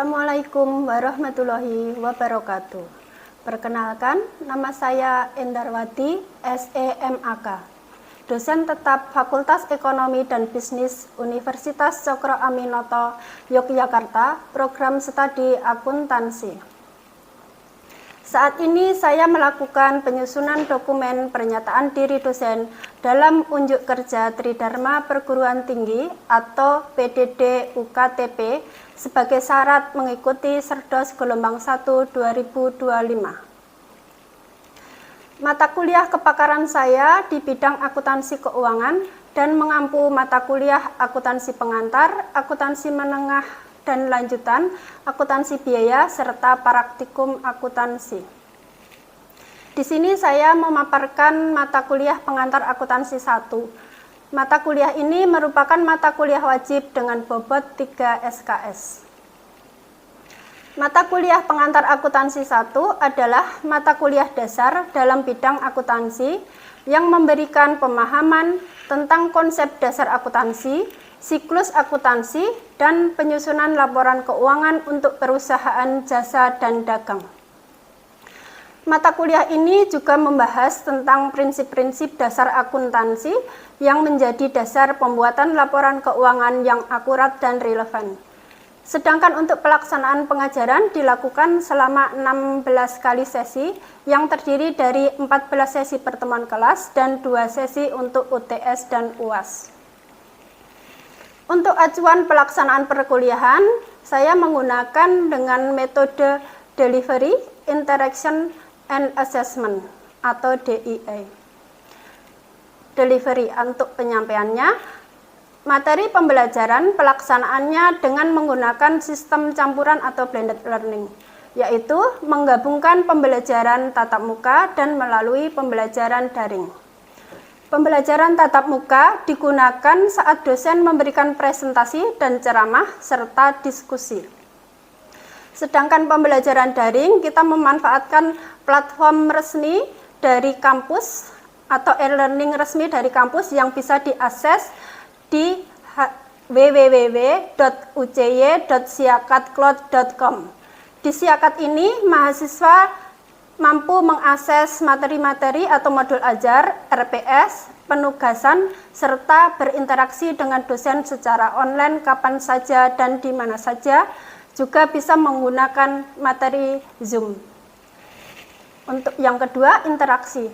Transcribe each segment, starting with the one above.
Assalamualaikum warahmatullahi wabarakatuh. Perkenalkan, nama saya Endarwati, SEMAK, dosen tetap Fakultas Ekonomi dan Bisnis Universitas Cokro Aminoto, Yogyakarta, program studi akuntansi. Saat ini saya melakukan penyusunan dokumen pernyataan diri dosen dalam unjuk kerja Tridharma Perguruan Tinggi atau PDD UKTP sebagai syarat mengikuti Serdos gelombang 1 2025. Mata kuliah kepakaran saya di bidang akuntansi keuangan dan mengampu mata kuliah akuntansi pengantar, akuntansi menengah dan lanjutan, akuntansi biaya, serta praktikum akuntansi. Di sini saya memaparkan mata kuliah pengantar akuntansi 1. Mata kuliah ini merupakan mata kuliah wajib dengan bobot 3 SKS. Mata kuliah pengantar akuntansi 1 adalah mata kuliah dasar dalam bidang akuntansi yang memberikan pemahaman tentang konsep dasar akuntansi, siklus akuntansi, dan penyusunan laporan keuangan untuk perusahaan, jasa, dan dagang. Mata kuliah ini juga membahas tentang prinsip-prinsip dasar akuntansi yang menjadi dasar pembuatan laporan keuangan yang akurat dan relevan. Sedangkan untuk pelaksanaan pengajaran dilakukan selama 16 kali sesi yang terdiri dari 14 sesi pertemuan kelas dan 2 sesi untuk UTS dan UAS. Untuk acuan pelaksanaan perkuliahan, saya menggunakan dengan metode Delivery, Interaction, and Assessment atau DIA. Delivery untuk penyampaiannya, materi pembelajaran pelaksanaannya dengan menggunakan sistem campuran atau blended learning, yaitu menggabungkan pembelajaran tatap muka dan melalui pembelajaran daring. Pembelajaran tatap muka digunakan saat dosen memberikan presentasi dan ceramah serta diskusi. Sedangkan pembelajaran daring kita memanfaatkan platform resmi dari kampus atau e-learning resmi dari kampus yang bisa diakses di www.ucy.siakatcloud.com. Di Siakat ini mahasiswa mampu mengakses materi-materi atau modul ajar, RPS, penugasan, serta berinteraksi dengan dosen secara online kapan saja dan di mana saja, juga bisa menggunakan materi Zoom. Untuk yang kedua, interaksi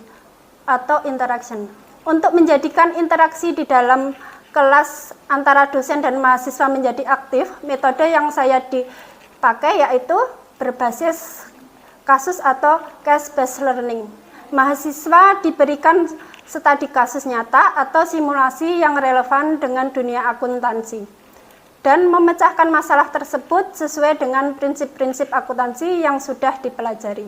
atau interaction. Untuk menjadikan interaksi di dalam kelas antara dosen dan mahasiswa menjadi aktif, metode yang saya dipakai yaitu berbasis kasus atau case-based learning. Mahasiswa diberikan studi kasus nyata atau simulasi yang relevan dengan dunia akuntansi dan memecahkan masalah tersebut sesuai dengan prinsip-prinsip akuntansi yang sudah dipelajari.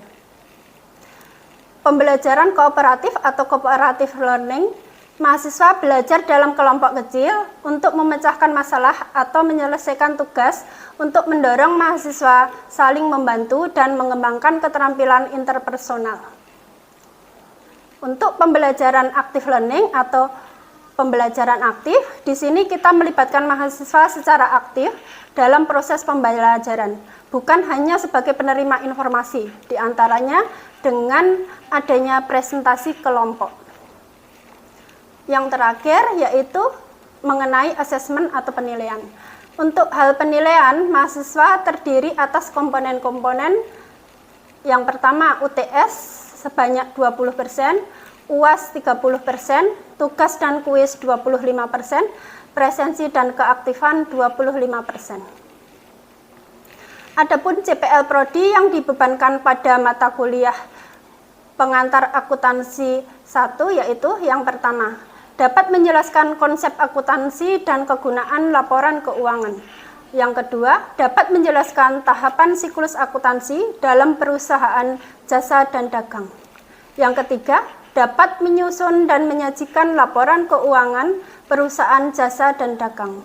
Pembelajaran kooperatif atau cooperative learning, mahasiswa belajar dalam kelompok kecil untuk memecahkan masalah atau menyelesaikan tugas untuk mendorong mahasiswa saling membantu dan mengembangkan keterampilan interpersonal. Untuk pembelajaran active learning atau pembelajaran aktif, di sini kita melibatkan mahasiswa secara aktif dalam proses pembelajaran, bukan hanya sebagai penerima informasi, diantaranya dengan adanya presentasi kelompok. Yang terakhir yaitu mengenai asesmen atau penilaian. Untuk hal penilaian, mahasiswa terdiri atas komponen-komponen. Yang pertama UTS sebanyak 20%, UAS 30%, tugas dan kuis 25%, presensi dan keaktifan 25%. Adapun CPL Prodi yang dibebankan pada mata kuliah pengantar akuntansi 1 yaitu yang pertama, dapat menjelaskan konsep akuntansi dan kegunaan laporan keuangan. Yang kedua, dapat menjelaskan tahapan siklus akuntansi dalam perusahaan, jasa, dan dagang. Yang ketiga, dapat menyusun dan menyajikan laporan keuangan perusahaan, jasa, dan dagang.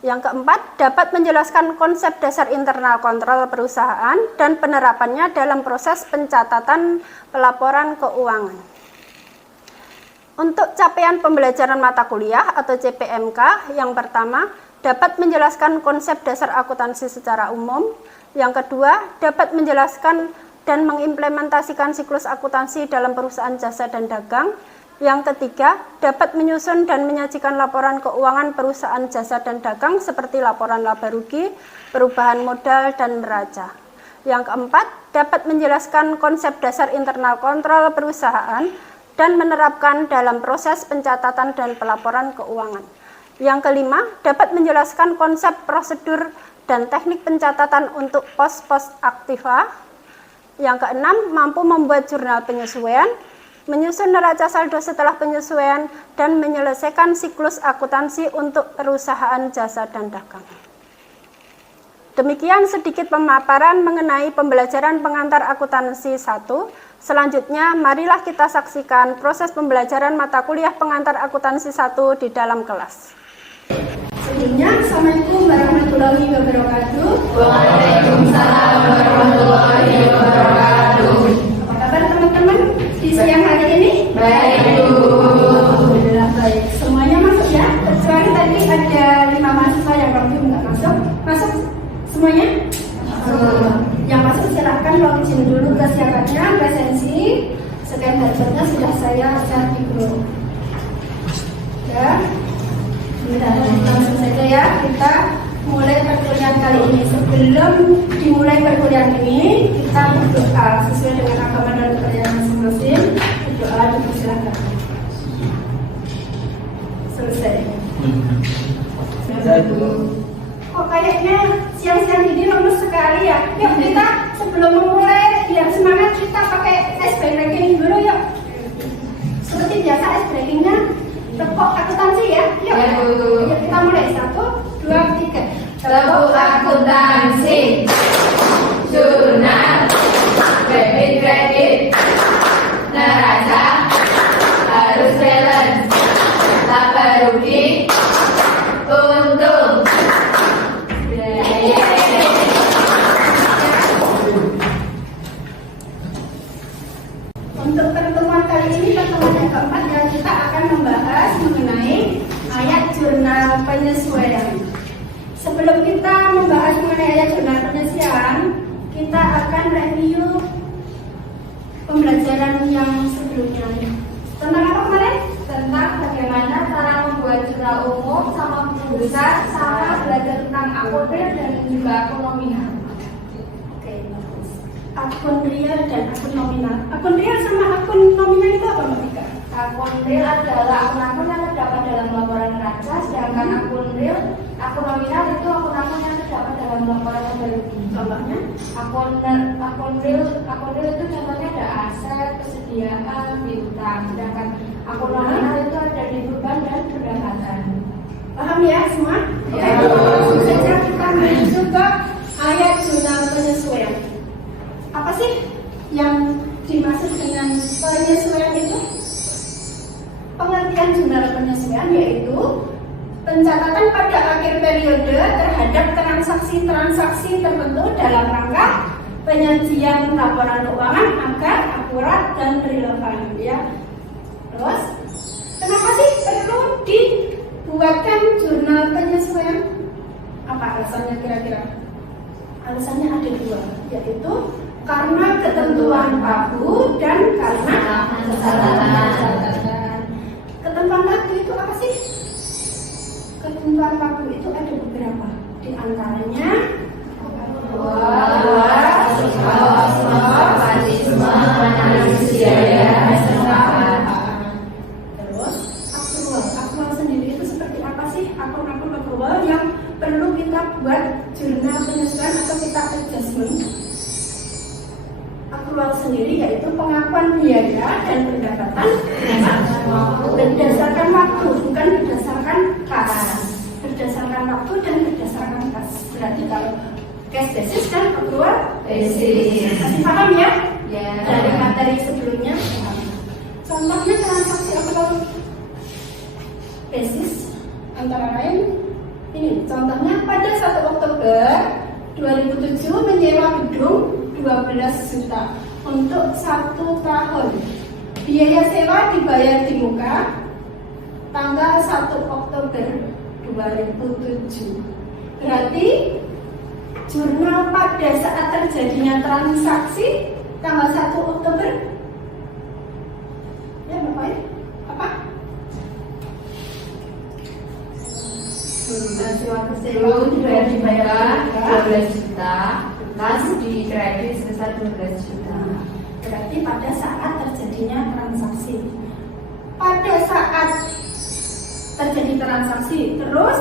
Yang keempat, dapat menjelaskan konsep dasar internal kontrol perusahaan dan penerapannya dalam proses pencatatan pelaporan keuangan. Untuk capaian pembelajaran mata kuliah atau CPMK, yang pertama, dapat menjelaskan konsep dasar akuntansi secara umum. Yang kedua, dapat menjelaskan dan mengimplementasikan siklus akuntansi dalam perusahaan jasa dan dagang. Yang ketiga, dapat menyusun dan menyajikan laporan keuangan perusahaan jasa dan dagang seperti laporan laba rugi, perubahan modal, dan neraca. Yang keempat, dapat menjelaskan konsep dasar internal kontrol perusahaan dan menerapkan dalam proses pencatatan dan pelaporan keuangan. Yang kelima, dapat menjelaskan konsep prosedur dan teknik pencatatan untuk pos-pos aktiva. Yang keenam, mampu membuat jurnal penyesuaian, menyusun neraca saldo setelah penyesuaian, dan menyelesaikan siklus akuntansi untuk perusahaan jasa dan dagang. Demikian sedikit pemaparan mengenai pembelajaran pengantar akuntansi 1. Selanjutnya, marilah kita saksikan proses pembelajaran mata kuliah pengantar akuntansi 1 di dalam kelas. Sebelumnya, Assalamualaikum warahmatullahi wabarakatuh. Waalaikumsalam warahmatullahi wabarakatuh. Apa kabar teman-teman di siang hari ini? Baik, Bu. Alhamdulillah baik. Semuanya masuk ya? Kecuali tadi ada 5 mahasiswa yang belum nggak masuk. Masuk semuanya? Masuk. Yang masuk silahkan login dulu ke syaratnya, presensi. Setiap bacanya sudah saya share di grup. Ya. Langsung saja ya, kita mulai perkuliahan kali ini. Sebelum dimulai perkuliahan ini, kita berdoa sesuai dengan agama dan kepercayaan masing-masing. Berdoa dipersilakan. Selesai. Kok kayaknya siang-siang ini lemes sekali ya? Yuk kita sebelum memulai biar semangat kita pakai ice breaking dulu yuk. Seperti biasa ice breakingnya tepuk akuntansi ya. Yuk. Yuk kita mulai 1, 2, 3. Tepuk akuntansi, jurnal, debit kredit, neraca, harus balance, laba rugi, untung. Untuk pertemuan kali ini, pertemuan yang keempat, ya, kita akan membahas mengenai ayat jurnal penyesuaian. Sebelum kita membahas mengenai ayat jurnal penyesuaian, kita akan review pembelajaran yang sebelumnya. Tentang apa kemarin? Tentang bagaimana cara membuat jurnal umum sama buku besar, sama belajar tentang akun real dan juga akun nominal. Oke, bagus. Akun real dan akun nominal. Akun real sama akun nominal itu apa, Mbak Ika? Akun real adalah akun-akun yang terdapat dalam laporan neraca, sedangkan akun nominal itu akun-akun yang terdapat dalam laporan laba rugi. Contohnya? Akun real itu contohnya ada aset, kesediaan, piutang, sedangkan akun nominal itu ada di beban dan pendapatan. Paham ya semua? Ya. Langsung saja kita masuk ke ayat jurnal penyesuaian. Apa sih yang dimaksud dengan penyesuaian itu? Pengertian jurnal penyesuaian yaitu pencatatan pada akhir periode terhadap transaksi-transaksi tertentu dalam rangka penyajian laporan keuangan agar akurat dan relevan ya. Terus, kenapa sih perlu dibuatkan jurnal penyesuaian? Apa alasannya kira-kira? Alasannya ada 2, yaitu karena ketentuan baku dan karena catatan. Ketentuan baku itu apa sih? Ketentuan baku itu ada beberapa, di antaranya terus aktual sendiri itu seperti apa sih? Akun-akun aktual yang perlu kita buat jurnal penyesuaian atau kita adjustment. Aktual sendiri yaitu pengakuan biaya dan pendapatan berdasarkan waktu, bukan berdasarkan kas. Berdasarkan waktu dan berdasarkan kas. Berarti kalau cash basis dan aktual Basis. masih paham ya? Ya. Dari materi sebelumnya. Contohnya transaksi aktual basis antara lain ini. Contohnya pada 1 Oktober 2007 menyewa gedung 12 juta untuk 1 tahun. Biaya sewa dibayar di muka tanggal 1 Oktober 2007. Berarti jurnal pada saat terjadinya transaksi tanggal 1 Oktober. Ya, Bapak, apa? Sewa keseluruhan sudah dibayar 12 juta, kas di kredit sebesar 12 juta. Berarti pada saat terjadinya transaksi. Pada saat terjadi transaksi, terus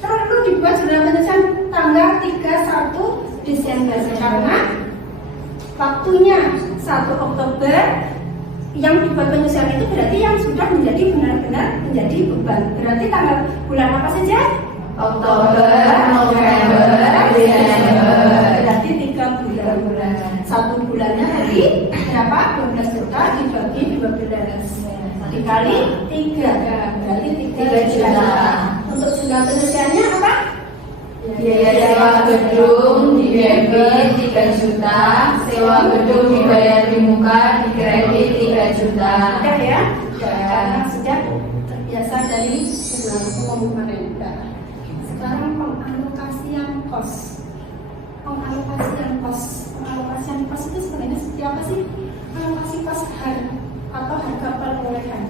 perlu dibuat jurnal penyusunan tanggal 31 Desember karena waktunya 1 Oktober yang dibuat penyusunan itu berarti yang sudah menjadi benar-benar menjadi beban. Berarti tanggal bulan apa saja? Oktober, November, Desember. Berarti 3 bulan. 1 bulannya tadi berapa? 12 juta dibagi 12 dikali 3, berarti 3 juta. Untuk jumlah penyusuannya apa? Biaya sewa gedung di debit 3 juta, sewa gedung dibayar di muka, di kredit 3 juta. Sudah ya? Karena sudah terbiasa dari jurnal umum kemarin. Sekarang pengalokasian kos. Pengalokasian kos itu sebenarnya seperti apa sih? Alokasi kos atau harga perolehan.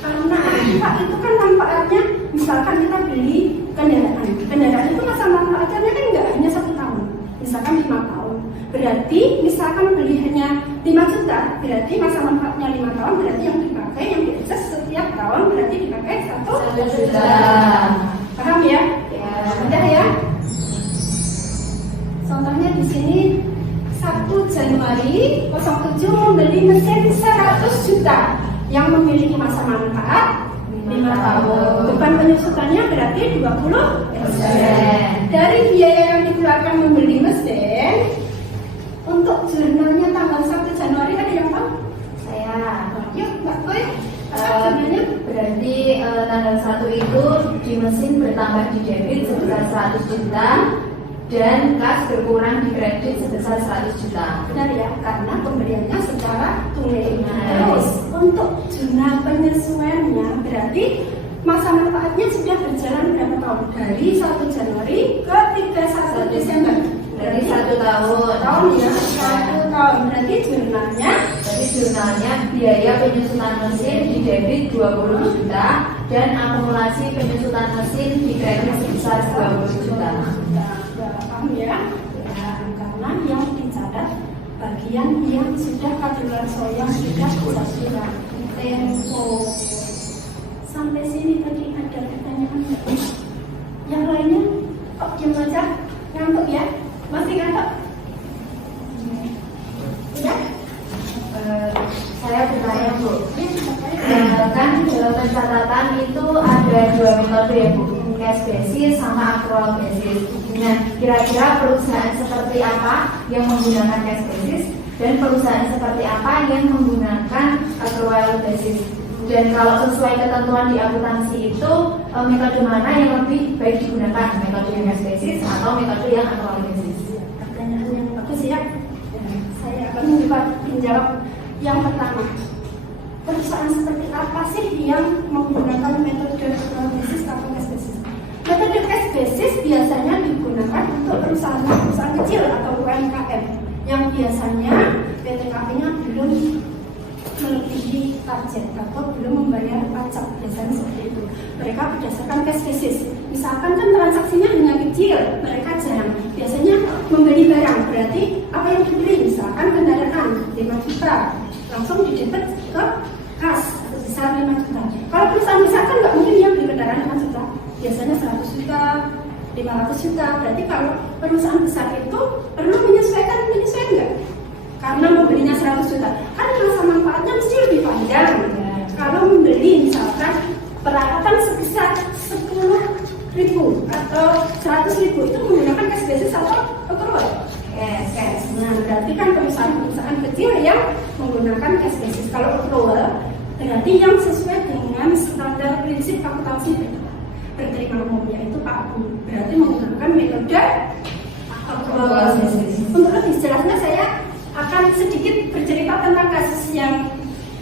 Karena apa itu kan manfaatnya, misalkan kita beli kendaraan itu masa manfaatnya kan nggak hanya 1 tahun, misalkan 5 tahun. Berarti misalkan beli hanya 5 juta, berarti masa manfaatnya 5 tahun, berarti yang dipakai yang diakses setiap tahun berarti dipakai 1 juta. Paham ya? Mudah ya? Contohnya di sini 1 Januari 07 membeli mesin 100 juta yang memiliki masa manfaat 5 tahun. Beban penyusutannya berarti 20%. Dari biaya yang dikeluarkan membeli mesin, untuk jurnalnya tanggal 1 Januari ada yang tahu? Saya. Yuk, Mbak Boy. Apa jurnalnya? Berarti tanggal 1 itu di mesin bertambah di debit sebesar 100 juta dan kas berkurang di kredit sebesar 100 juta. Benar ya, karena pembeliannya secara tunai. Terus untuk jurnal penyesuaiannya berarti masa manfaatnya sudah berjalan berapa tahun? Dari 1 Januari ke 31 Desember. Berarti 1 tahun ya, 1 tahun. Berarti jurnalnya biaya penyusutan mesin di debit 20 juta dan akumulasi penyusutan mesin di kredit sebesar 20 juta. Paham ya? Karena yang dicatat bagian yang sudah kadulaso yang sudah surat tempo. Sampai sini tadi ada pertanyaan nggak? Yang lainnya kok diam aja? Ngantuk ya? Masih ngantuk? Ya? Saya bertanya Bu, kan dalam pencatatan itu ada 2 metode ya Bu, cash basis sama accrual basis. Nah, kira-kira perusahaan seperti apa yang menggunakan cash basis dan perusahaan seperti apa yang menggunakan accrual basis? Dan kalau sesuai ketentuan di akuntansi itu metode mana yang lebih baik digunakan, metode yang cash basis atau metode yang accrual basis? Pertanyaan yang bagus ya. Saya akan menjawab yang pertama. Perusahaan seperti apa sih yang menggunakan metode accrual basis atau cash basis? Metode cash basis biasanya digunakan untuk perusahaan kecil atau UMKM yang biasanya PTKP-nya belum melebihi target atau belum membayar pajak, biasanya seperti itu. Mereka berdasarkan cash basis. Misalkan kan transaksinya hanya kecil, mereka jarang. Biasanya membeli barang, berarti apa yang dibeli? Misalkan kendaraan 5 juta, langsung didebet ke kas sebesar 5 juta. Kalau perusahaan misalkan nggak mungkin dia beli kendaraan 5 juta, biasanya 100 juta, 500 juta. Berarti kalau perusahaan besar itu perlu menyesuaikan nggak? Karena membelinya 100 juta, kan masa manfaatnya mesti lebih panjang. Kalau membeli misalkan peralatan sebesar 10.000 atau 100.000 itu menggunakan cash basis atau accrual? Cash. Nah, berarti kan perusahaan kecil yang menggunakan cash basis. Kalau accrual berarti yang sesuai dengan standar prinsip akuntansi berterima umum, yaitu PAU. Berarti menggunakan metode accrual basis. Untuk lebih jelasnya saya akan sedikit bercerita tentang kasus yang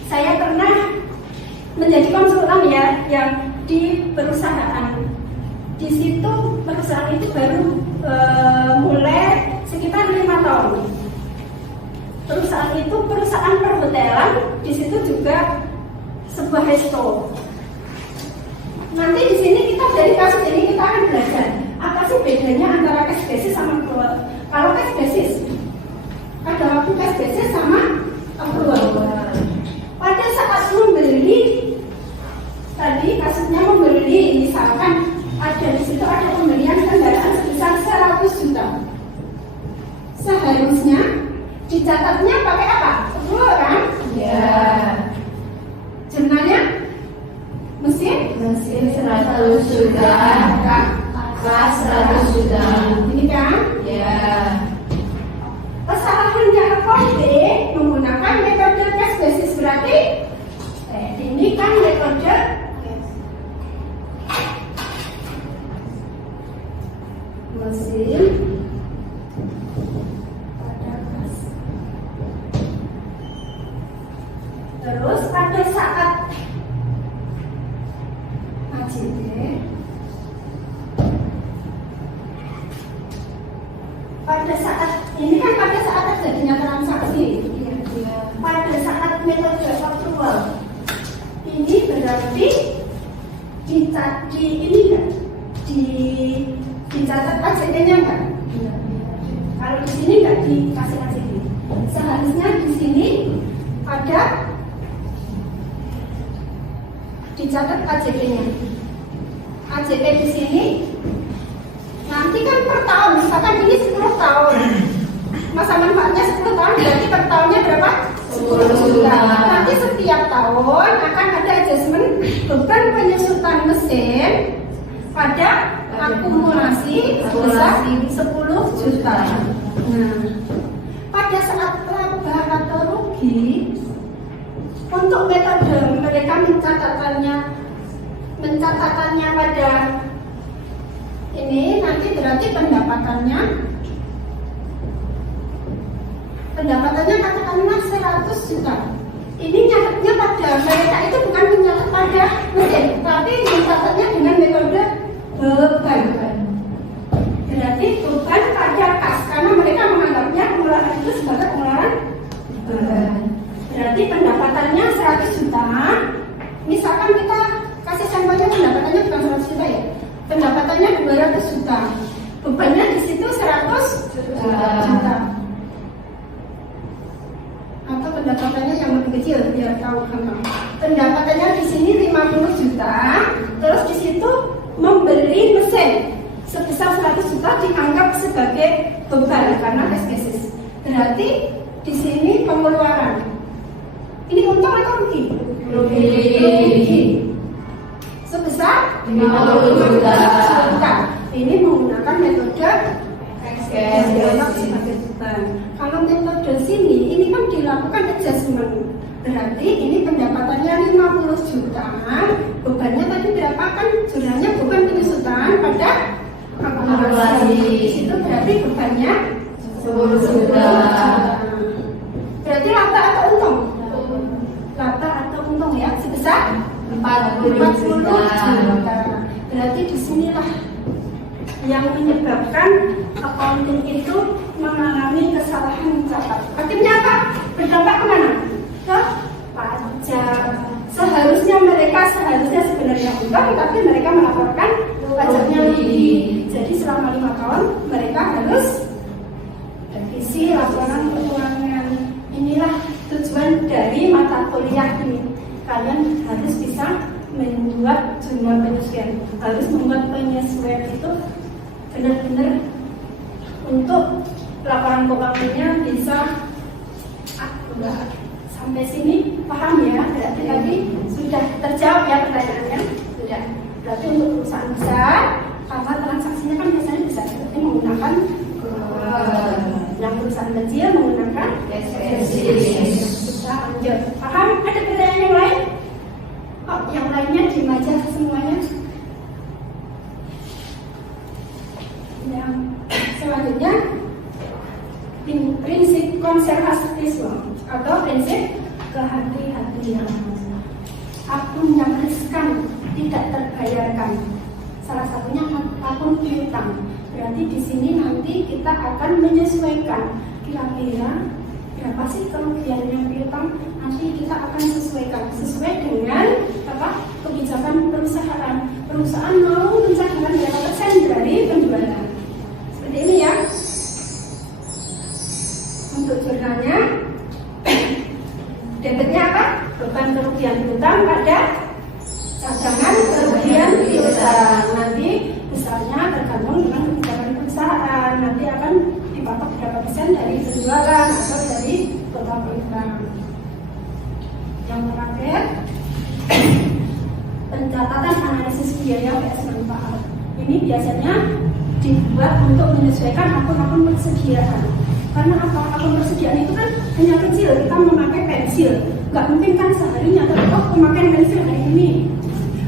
saya pernah menjadi konsultan ya, yang di perusahaan di situ perusahaan itu baru mulai sekitar 5 tahun. Perusahaan itu perusahaan perhotelan, di situ juga sebuah resto. Nanti di sini kita dari kasus ini kita akan belajar apa sih bedanya antara cash basis sama accrual. Kalau cash basis, ada waktu cash basis sama accrual. Pada saat membeli, tadi kasusnya membeli, misalkan ada di situ ada pembelian kendaraan sebesar 100 juta. Seharusnya dicatatnya pakai apa? Accrual kan? Ya. Jurnalnya mesin 100 juta. Kas 100 juta. Ini kan? Ya. Kesalahannya accounting menggunakan metode cash basis berarti ini kan metode mesin pada kas. Terus pada saat AJT pada saat ini kan pada saat terjadinya transaksi, pada saat metode accrual ini berarti dicatat AJT-nya enggak? Kalau di sini enggak dikasih AJT. Seharusnya di sini ada dicatat AJT-nya. AJT di sini nanti kan per tahun, misalkan ini 10 tahun. Masa manfaatnya 10 tahun, berarti per tahunnya berapa? 10 juta. Nanti setiap tahun akan ada adjustment beban penyusutan mesin pada akumulasi sebesar 10 juta. Nah, pada saat laba atau rugi, untuk metode mereka mencatatannya pada ini nanti berarti pendapatannya katakanlah 100 juta. Ini nyatetnya pada mereka itu bukan mencatat pada mesin, tapi mencatatnya dengan metode beban. Berarti beban pada kas, karena mereka menganggapnya pengeluaran itu sebagai pengeluaran beban. Berarti pendapatannya 100 juta. Misalkan kita kasih sampelnya pendapatannya bukan 100 juta ya. Pendapatannya 200 juta. Bebannya di situ 100 juta. Atau pendapatannya yang lebih kecil biar tahu gampang. Pendapatannya di sini 50 juta. Terus di situ membeli mesin sebesar 100 juta dianggap sebagai beban karena cash basis. Berarti di sini pengeluaran. Ini untung atau rugi? Rugi. Sebesar 50 juta. Ini menggunakan metode cash basis. Kalau metode sini, ini kan dilakukan adjustment. Berarti ini pendapatannya 50 juta. Bebannya tadi berapa kan? Jurnalnya beban penyusutan pada akumulasi. Di situ berarti bebannya 10 juta. Berarti laba atau untung? Laba atau untung ya? Sebesar 40 juta. Berarti disinilah yang menyebabkan accounting itu mengalami kesalahan mencatat. Akhirnya apa? Berdampak kemana? Ke pajak. Seharusnya sebenarnya untung, tapi mereka melaporkan pajaknya rugi. Jadi selama 5 tahun mereka harus revisi laporan keuangan. Inilah tujuan dari mata kuliah ini. Kalian harus bisa membuat jurnal penyesuaian, harus membuat penyesuaian itu benar-benar untuk laporan keuangannya bisa sampai sini paham ya. Berarti tadi sudah terjawab ya pertanyaannya. Sudah. Berarti untuk perusahaan besar karena transaksinya kan biasanya bisa seperti menggunakan yang perusahaan kecil menggunakan cash basis. Bisa lanjut. Paham? Ada pertanyaan yang lain? Oh, yang lainnya diem aja semuanya. Yang selanjutnya prinsip konservatisme atau prinsip kehati-hatian. Akun yang riskan tidak terbayarkan. salah satunya akun piutang. Berarti di sini nanti kita akan menyesuaikan kira-kira berapa sih kerugiannya piutang. Nanti kita akan sesuaikan sesuai dengan kebijakan perusahaan. Perusahaan mau mencatatkan berapa persen dari penjualan. Seperti ini ya. Untuk jurnalnya, debitnya apa? Beban kerugian piutang pada cadangan kerugian piutang. Nanti besarnya tergantung dengan kebijakan perusahaan. Nanti akan dipatok berapa persen dari penjualan atau dari total piutang. Yang terakhir, pencatatan analisis biaya vs manfaat. Ini biasanya dibuat untuk menyesuaikan akun-akun persediaan. Karena apa? Akun persediaan itu kan hanya kecil, kita memakai pensil. Nggak mungkin kan sehari nyatet, pemakaian pensil hari ini,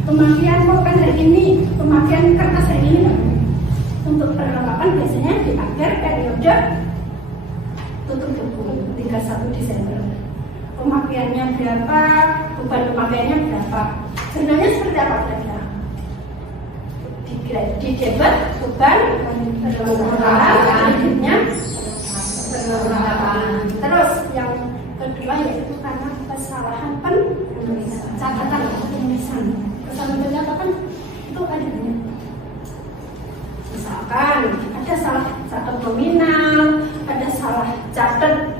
pemakaian pulpen hari ini, pemakaian kertas hari ini. Untuk perlengkapan biasanya di akhir periode tutup buku 31 Desember. Pemakaiannya berapa, beban pemakaiannya berapa. Sebenarnya seperti apa kira-kira? Di debit beban perlengkapan, kreditnya perlengkapan. Terus yang kedua yaitu karena kesalahan catatan penulisan. Kesalahan pencatatan itu ada banyak. Misalkan ada salah catat nominal, ada salah catat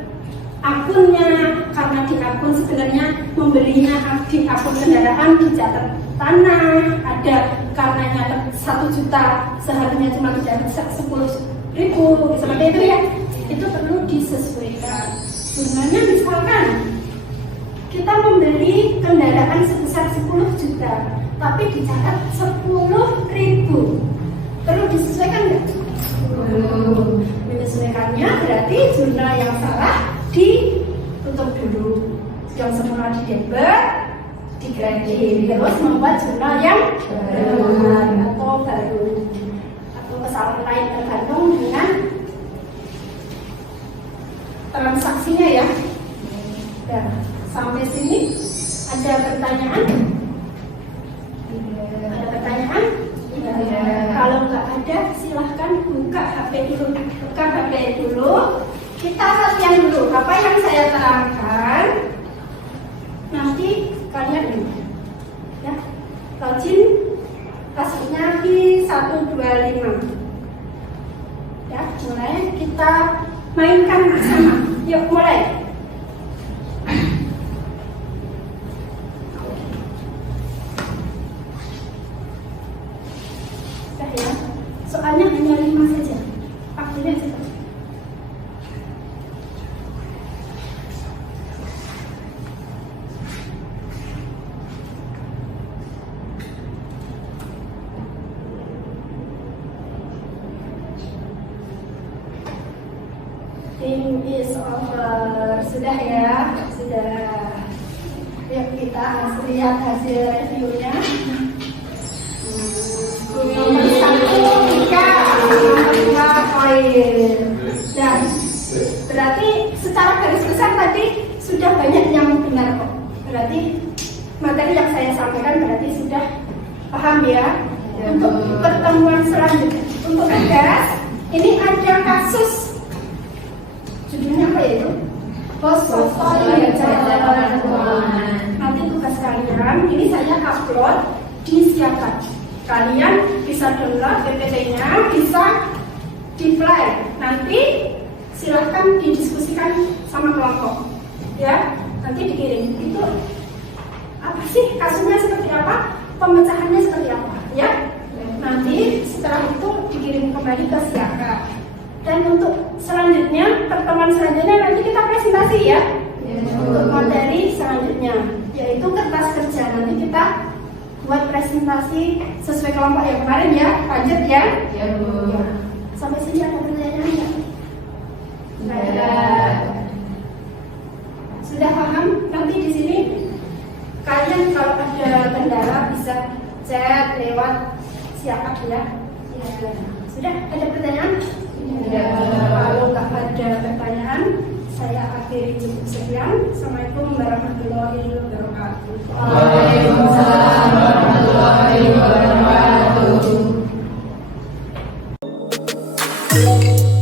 akunnya, karena di akun sebenarnya membelinya di akun kendaraan dicatat tanah, ada karena nyatet 1 juta seharusnya cuma dicatat 10.000, seperti itu ya. Itu perlu disesuaikan. Sebenarnya misalkan kita membeli kendaraan sebesar 10 juta tapi dicatat 10.000, perlu disesuaikan nggak? Menyesuaikannya berarti jurnal yang salah ditutup dulu, yang semula di debit di kredit, terus membuat jurnal yang baru atau kesalahan lain tergantung dengan transaksinya ya. Dan sampai sini ada pertanyaan? Ada pertanyaan? Kalau nggak ada silahkan buka HP dulu. Buka HP dulu. Kita latihan dulu apa yang saya terangkan. Nanti kalian ini ya, rajin kasusnya di 125 ya. Mulai kita mainkan bersama. Yuk mulai. Ya, soalnya hanya 5 saja. Waktunya cepat. Game is over. Sudah ya, sudah. Yuk kita lihat hasil reviewnya. Nomor 1, 3 poin. Dan berarti secara garis besar tadi sudah banyak yang benar kok. Berarti materi yang saya sampaikan berarti sudah paham ya. Untuk pertemuan selanjutnya, untuk tugas ini ada kasus. Judulnya apa ya itu? Portofolio catatan keuangan. Nanti tugas kalian ini saya upload di Siakat. Kalian bisa download PPT-nya, bisa di-fly. Nanti silahkan didiskusikan sama kelompok. Ya, nanti dikirim. Itu apa sih kasusnya seperti apa? Pemecahannya seperti apa? Ya. Nanti setelah itu dikirim kembali ke Siakat. Dan untuk selanjutnya, pertemuan selanjutnya nanti kita presentasi ya. Untuk materi selanjutnya, yaitu kertas kerja. Nanti kita buat presentasi sesuai kelompok yang kemarin ya. Lanjut ya. Ya, Bu. Ya. Sampai sini ada pertanyaan nggak? Ada. Sudah paham? Nanti di sini kalian kalau ada kendala bisa chat lewat Siakat ya. Ya. Sudah ada pertanyaan? Kalau nggak ada pertanyaan, saya akhiri cukup sekian. Assalamualaikum warahmatullahi wabarakatuh. Waalaikumsalam warahmatullahi wabarakatuh. Bu.